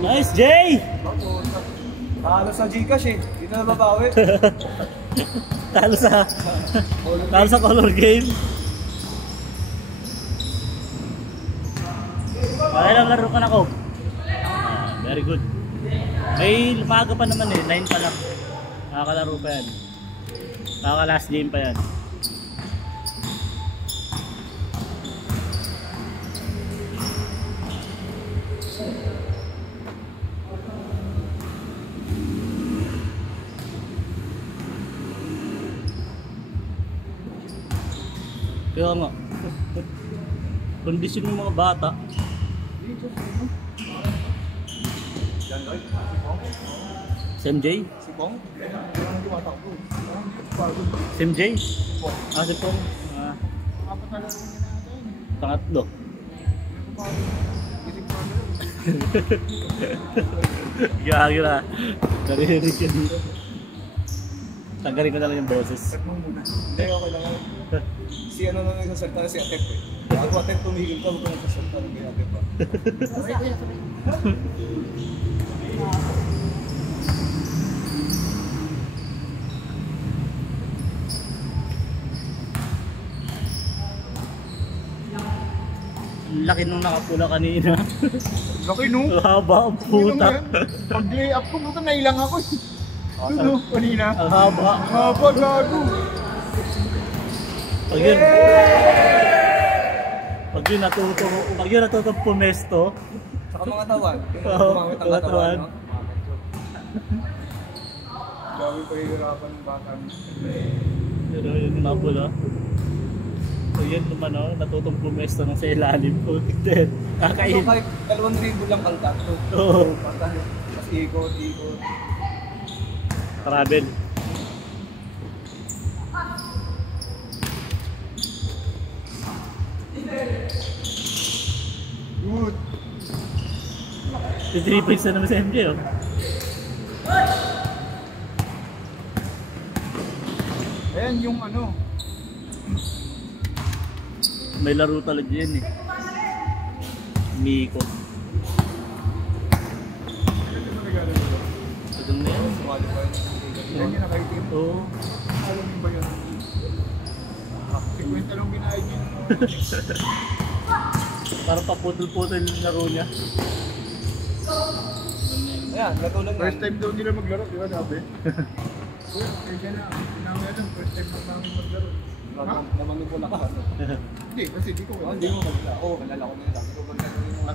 Nice, Jay! Talo sa Gcash eh. Dito na babawi. Talo sa color game. Okay lang, laro ka na ko. Very good. May lumaga pa naman eh, 9 pa lang. Nakakalaro pa yan. Nakaka-last game pa yan. Kaya nga, kondisyon ng mga bata. SMJ? Si Bong? SMJ? Si Pong. Pangatlo. Gira. Narinig yun. Tanggalin ko na lang yung boses. Hindi, okay lang. Si ano nang nagsasalta na si Atep eh. Bago Atep tumigil ka, huwag ka nagsasalta na kay Atep pa. Laki nung nakapula kanina. Laki no? Haba ang puta. Pag-lay up ko, puta nailang ako eh. Ano, kanina? Ang haba. Haba, gago. Pag yun natutong pumesto. Saka mga tawan. Oo, mga tawan. Grabe pa hihirapan ng bata. Pero yun yung napula. So yun naman o, natutong pumesto ng sa ilalim po. Kakain. So kahit 2,000 lang kaltat. Oo. Tapos ikot. Travel. Good. 3 points na naman sa MJ oh. Ayan yung ano. May laro talaga yan eh. Miko. Sagang na yan. Yan yung nakaitim. Oo. Alam mo ba yan? 50 lang binahin yun. Parang paputol-putol yung laro niya. Ayan, natulog na. First time daw nila maglaro, di ba sabi? Kuya, kaya na, pinamaya lang, first time daw namin maglaro. Naman ko lang ka. Hindi, kasi di ko Hindi mo magla. Oo, kalala ko na yun. Sabi ko ba na yung mga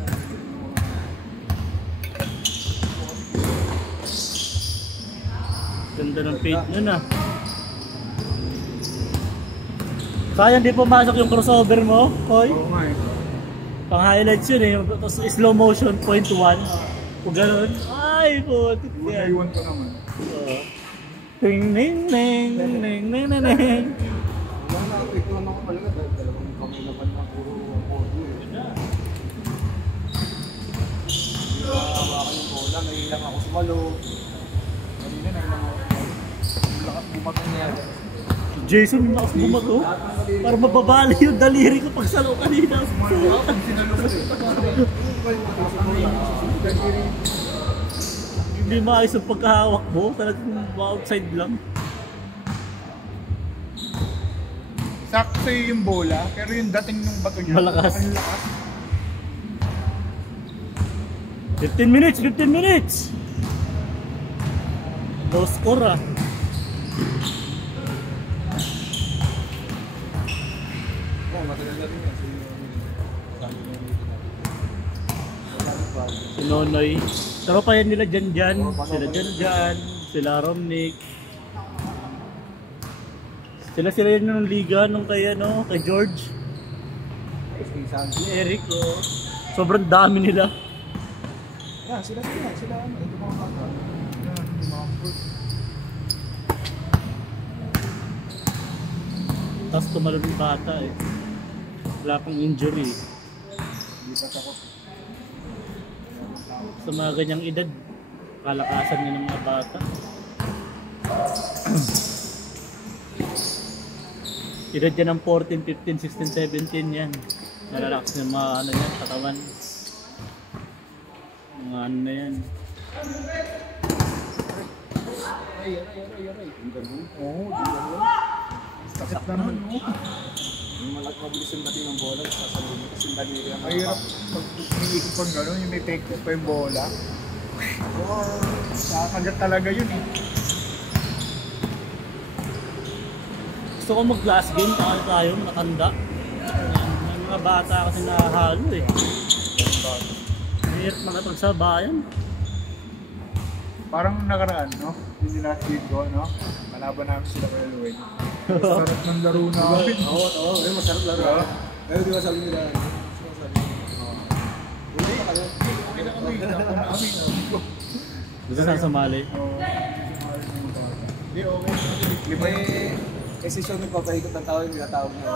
Ganda ng fade nun ah. Sayang di pumasok yung crossover mo, Koy. Oo nga eh. Pang highlights yun eh. Tapos slow motion, 0.1. Kung gano'n. Ay, putik yan. Naiwan ko naman. Ting ning ning ning ning ning ning. wala na, ito naman ko talaga. Dalawang kami naman na puro audio eh. Hindi ba hawakan yung bola, nahilang ako sumalo. Kanina nahilang ako. Lakas bumato niya. Jason yung lakas bumato. Para mababali yung daliri ko pag salo kanina. Pag sinalo ko eh. Hindi maayos ang pagkahawak mo. Talagang outside lang. Sakto sa'yo yung bola, pero yung dating ng bato niya, Malakas. ang lakas. 15 minutes! 15 minutes! No score ah. Oo, matagal na rin yan. Si Nonoy. Tropa yan nila Jan. Sila Jan. Sila Romnick. Sila yun ng liga nung kay George. Si Eric oh. Sobrang dami nila. Yeah, sila ano, ito mga bata. Yan, yung mga fruit. Tapos tumalon yung bata eh. Wala pang injury. Hindi pa ako. Sa mga ganyang edad, kalakasan niya ng mga bata. Edad yan ng 14, 15, 16, 17 yan. Narelax yung mga ano yan, katawan. Mga ano na yan. Aray. Ang ganun. Oo, di ganun. Sakit naman, no? Yung mabilis yung dating ng bola, sasabihin kasi yung daliri ang Mahirap pag iniikot pang gano'n, yung may take off pa yung bola. Kakagat talaga yun eh. Gusto ko mag-glass game, tayo matanda. May mga bata kasi nahalo eh. Mahirap makipagsabayan. Parang nakaraan, no? Hindi last week ko, no? Malaban namin sila kay Luwin. Sarap ng laro namin. Oo, pero masarap laro. Pero di ba sabi nila, hindi pa kayo. Okay na kami, tapon namin. Gusto saan sumali? Oo. Hindi, okay. Lima yung Kasi siya nagpapaikot ng tao yung tinatawag na,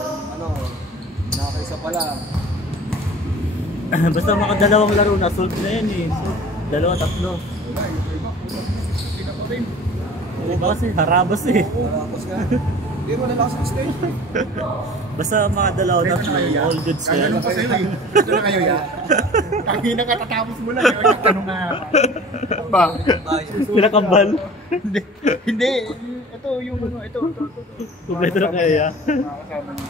nakakaisa pala. Basta makadalawang laro na, solve na yan eh. Dalawa, tatlo. wala, yung iba. Hindi na pa rin. Yung iba kasi harabas eh. Tapos nga, hindi mo nalakas ng stage. Basta makadalawa, Ito na tatlo, kayo, ya? all goods yan. Gaganon pa sa'yo eh. Ito na kayo, ya? Tangina ka, tatapos mo lang. Yung tanong nga. Ba? Pinakambal. Hindi. Hindi. Ito, yung ano, ito. Kumpleto na kayo ya. Makakasama niyo.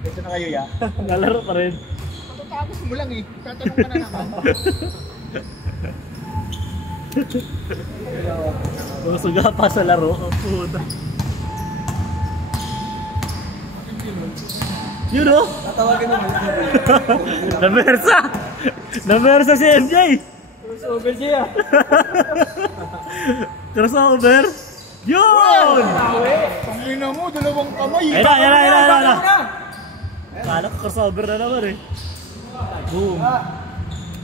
Ito na kayo, ya? Nalaro pa rin. Tatapos mo lang eh. Tatanong ka na naman. Suga pa sa laro. Oh, puta. Yun o! Tatawagin mo mo. Namersa! Namersa si MJ! Crossover siya. Crossover! Yun! Pangina mo, dalawang kamay eh. Ayun na! Kala ko crossover na naman eh. Boom!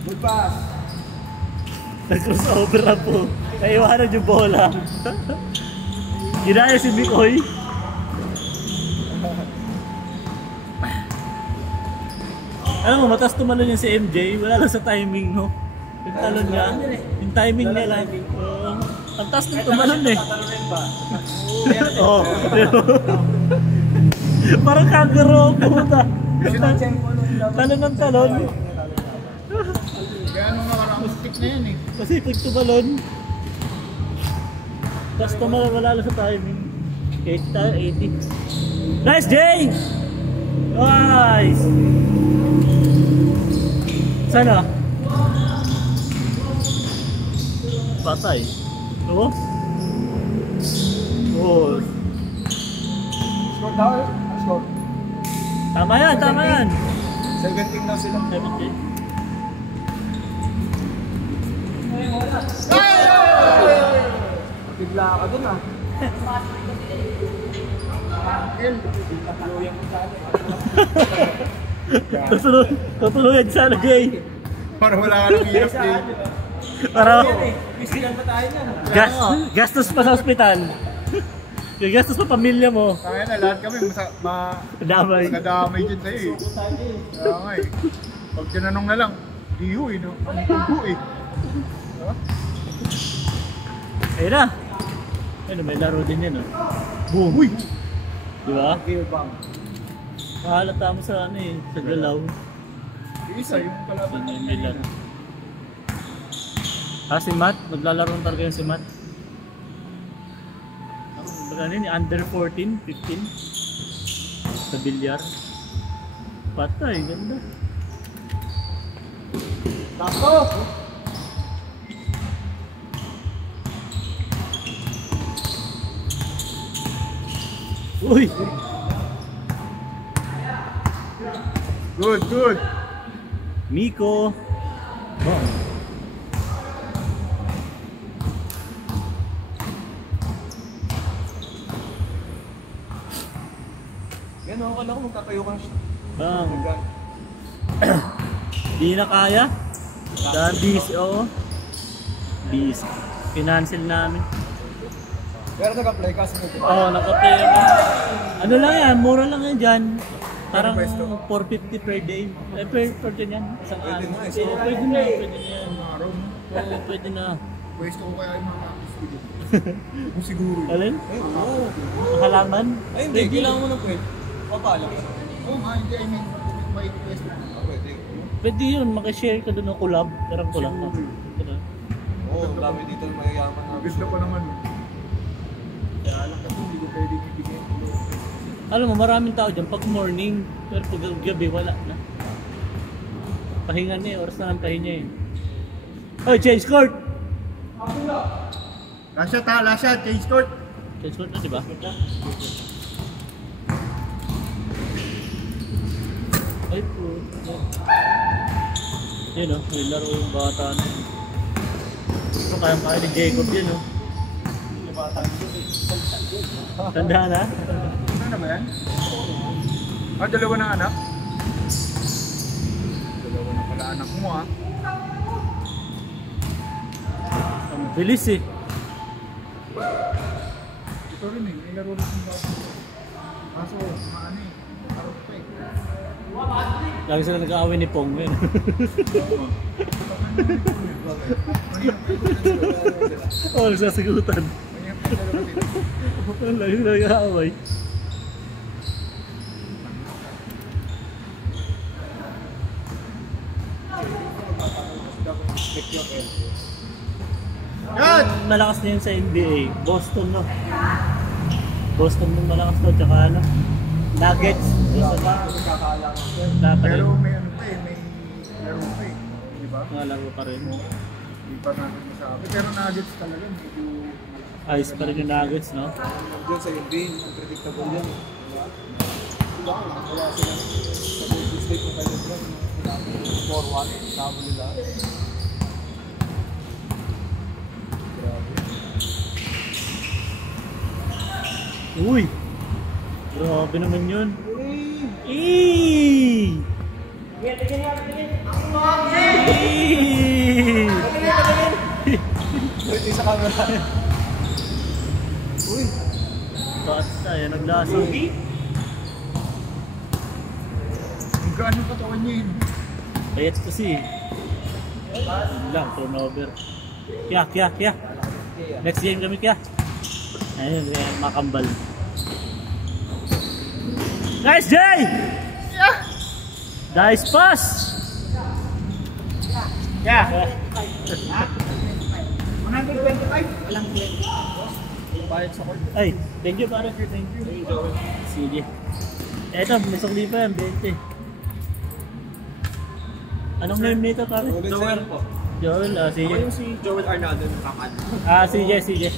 Good pass. Nag-crossover na po. Naiwanan yung bola. Ginaya si Mikoy. Alam mo, matas tumalon yung si MJ. Wala lang sa timing, no? Yung talon niya. Yung timing niya lang. Ang taas ng tumalon eh. Oo. Parang kagaro, puta. Talon ng talon. Kaya nung nakaraang stick na yan eh. Kasi pag tumalon, tapos tumalon, wala lang sa timing. 80. Nice, Jay! Nice! Sana? Patay. Oo? Oo. Score daw eh. Score. Tama yan, tama yan. 17 na sila. 17. Bigla ka dun ah. Tutulungan sana, Jay. Para wala ka ng hirap eh. Para Bisilan pa tayo yan. gastos pa sa ospital. Yung gastos pa pamilya mo. Kaya na, lahat kami Damay. nadamay dyan sa'yo eh. Kaya nga eh. Pag tinanong na lang, di ho eh, no? Ang tubo eh. Diba? Ayun na. Ayun, may laro din yan. Oh. Boom. Uy! Di ba? Gilbang. Mahalata mo sa ano eh, sa galaw. Yung isa, yung kalaban May ng Milan. Si Matt, naglalaro talaga yung si Matt. Ano yun, under 14, 15 sa bilyar. Patay, ganda. Tako! Uy! Good, good! Miko! Oh. Yan o, akala ko magtatayo ka siya. Bang! Di na kaya? Dahil busy, oo. Busy. Financial namin. Pero nag-apply ka sa nag-apply. Oo, nakapay ako. Ano lang yan, mura lang yan dyan. Parang 450 per day. Per day yan. Isang Pwede araw. na eh. Pwede na, pwede na yan. Araw mo. Oo, pwede na. Pwesto ko kaya yung mga kapis ko dito. Kung siguro yun. Alin? Ay, oo. Halaman? Ay, hindi. Kailangan mo ng pwede. Papaalam ka. Oo nga, hindi. I mean, may pwesto ko. Pwede yun, makishare ka doon ng collab. Parang collab ka. Oo, dami dito yung mayayaman na. Gusto ko naman. Kaya alam ko hindi ko pwedeng ibigay. Alam mo, maraming tao dyan pag morning, pero pag gabi wala na. Pahinga na eh, oras na ng pahinga eh. Oy, change court! Last shot ha, last shot, change court. Change court na, diba? Ay po. Yun o, may laro yung bata na yun. Ito kaya ni Jacob yun o. Tanda na? Ano na ba yan? Ah, dalawa ng anak? Dalawa na pala anak mo ha. Ang bilis eh. Ito rin eh, may laro rin yung bata. Kaso, maano eh. Matarot pa eh. Lagi sila nag-aaway ni Pong yun. Oh, nagsasagutan. Lagi sila nag-aaway. Yan! Malakas na yun sa NBA. Boston no. Boston nung malakas to, tsaka ano. Nuggets. Dapat Pero rin. may ano pa eh, may laro pa eh. Di ba? Mga laro pa rin. Hindi pa natin masabi. Pero nuggets talaga, medyo... Ayos pa rin yung Nuggets, no? Diyan sa NBA, unpredictable yan. Diba? Wala sila sa Golden State kung kayo nila. 4-1, tama nila. Uy! Grabe naman yun. Eee! Pwede sa camera. Uy! Basta, yan naglasang. Ang gaano katawan niya yun. Payats kasi. Yun lang, turnover. Kya. Next game kami kya. Ayun, makambal. Nice, Jay! Nice pass! Yeah! 125? Walang play. Bayad sa court. Ay, thank you pare. Thank you. Sige. Eto, may sukli pa yan, 20. Anong name nito pare? Joel po. Joel, sige. Ako yung si Joel Arnaldo ng kakan. Sige.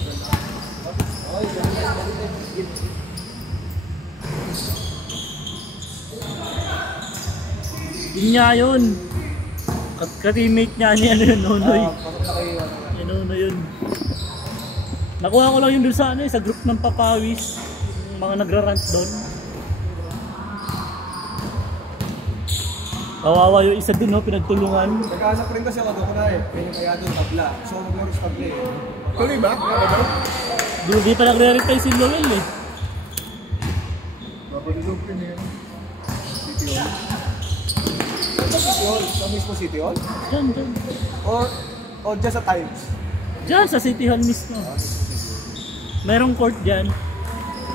Yun nga yun. Ka-teammate niya ano yun, Nonoy. Pasok na kayo. Yan Nono yun. Nakuha ko lang yun doon sa ano sa group ng Papawis. Yung mga nagra-rant doon. Kawawa yung isa doon, no, pinagtulungan. Nag-aasap rin kasi ako doon na eh. Kaya kaya doon tabla. So maglaro sa tabla eh. Tuloy ba? Di pa nagre-reply si Lowell eh. Papadulog ko niya. City Hall. Sa City Hall? Sa mismo City Hall? Diyan. O dyan sa Times? Diyan sa City Hall mismo. Merong court dyan.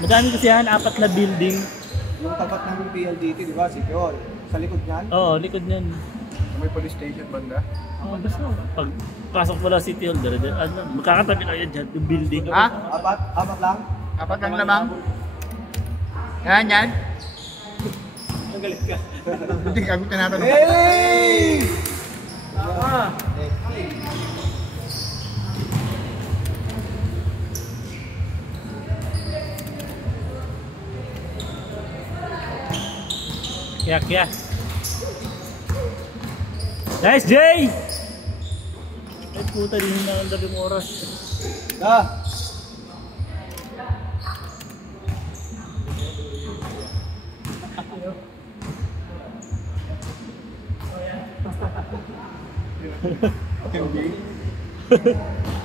Madami kasi yan, 4 na building. Yung tapat ng PLDT, di ba? City Hall. Sa likod niyan? Oo, likod niyan. May police station banda. Basta pag pasok mo lang City Hall, magkakatabi lang yan dyan, yung building. Ha? Apat lang? Apat lang lamang? Yan. Ang galit ka. Hindi, kami tinatanong. Hey! Kaya. Nice, Jay! Ay puta, din na ang daling oras.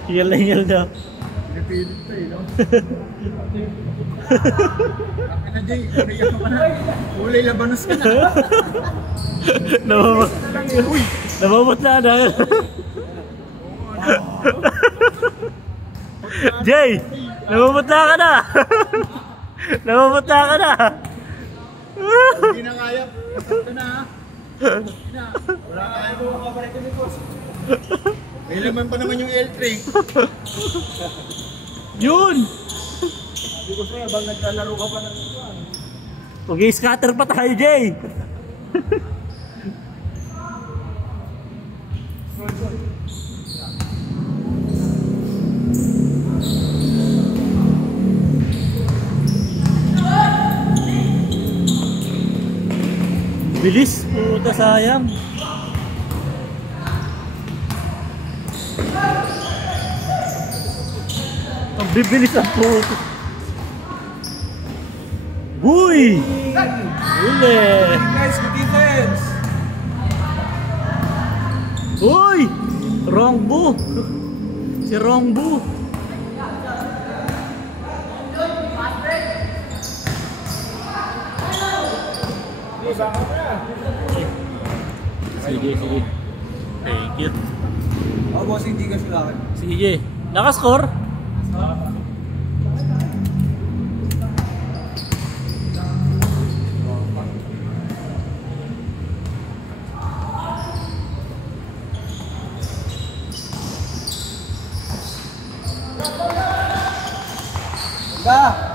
Hingal daw. Pinipilit pa eh, no? Akin na, Jay. Uriyak ka na. Ulay labanos ka na. Namamot na dahil. Jay! Namamot na ka na! Namamot na ka na! Hindi na kaya. Ito na ha. Wala tayo mga kaparito ni boss. May laman pa naman yung L3. Yun! Sabi ko sa'yo, bang naglalaro ka pa ng ito. Mag-i-scatter pa tayo, Jay! Bilis, puta sayang. Ang bibilis ang puta. Buy! Uli! Guys, good defense! Uy! Rongbu! Si Rongbu! Sige, sige. Thank you. Ako boss, hindi ka sila. Sige. Nakascore? Ganda!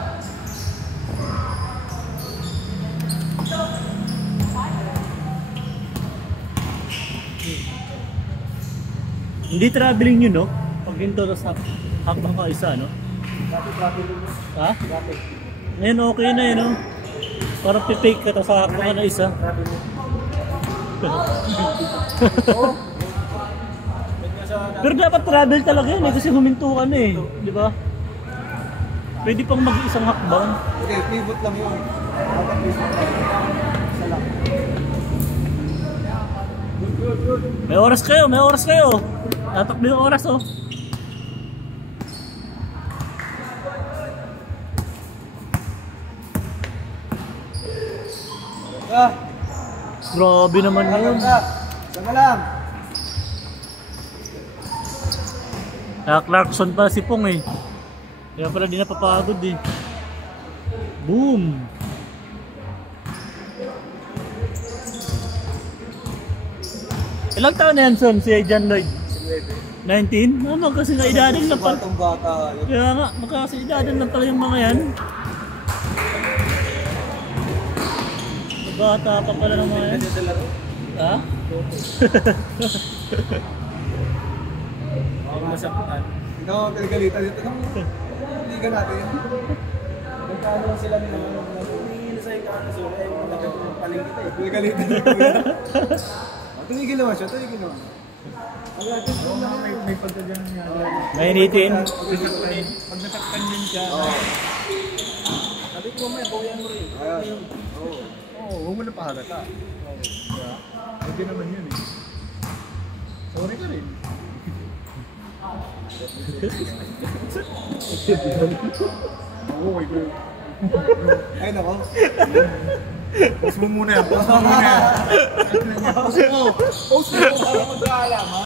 Hindi traveling yun, no? Pag ginto sa hakbang ka isa, no? Dati dun. Ha? Dati. Ngayon okay na yun, no? Parang pipake ka to sa hakbang ka na isa. Oo. Pero dapat travel talaga yun, eh, kasi huminto ka na eh. Di ba? Pwede pang mag-isang hakbang. Okay, pivot lang yun. Dapat pivot lang. Isa lang. Good, good. May oras kayo, may oras kayo. Tatakbo yung oras, oh. Ah, Grabe naman yun. ganda. Sana lang. Clarkson pa si Pong eh. Kaya pala di napapagod eh. Boom! Ilang taon na yan, Son, si John Lloyd? 19? Oh, magkasing edadan lang pala. Batang bata. Kaya nga, magkasing edadan lang pala yung mga yan. Bata pa pala ng mga yan. Kasi sa laro. Ha? Ang masakitan. Ikaw ang pinagalitan dito. Hindi ka natin yan. Nagkano sila nila. Hindi na sa'yo kano sila. Eh, paling kita eh. Pinagalitan dito. Tumigil naman siya. Tumigil naman. May pagka dyan niya. Mainitin. Pag natakpan din siya. Sabi ko may bawian mo rin. Ayun. Oo. Oo, huwag mo na pahalata. Pwede naman yun eh. Sorry ka rin. Oo, ikaw. Ay nako. Post mo muna yan. Post mo muna yan. Post mo. Post mo.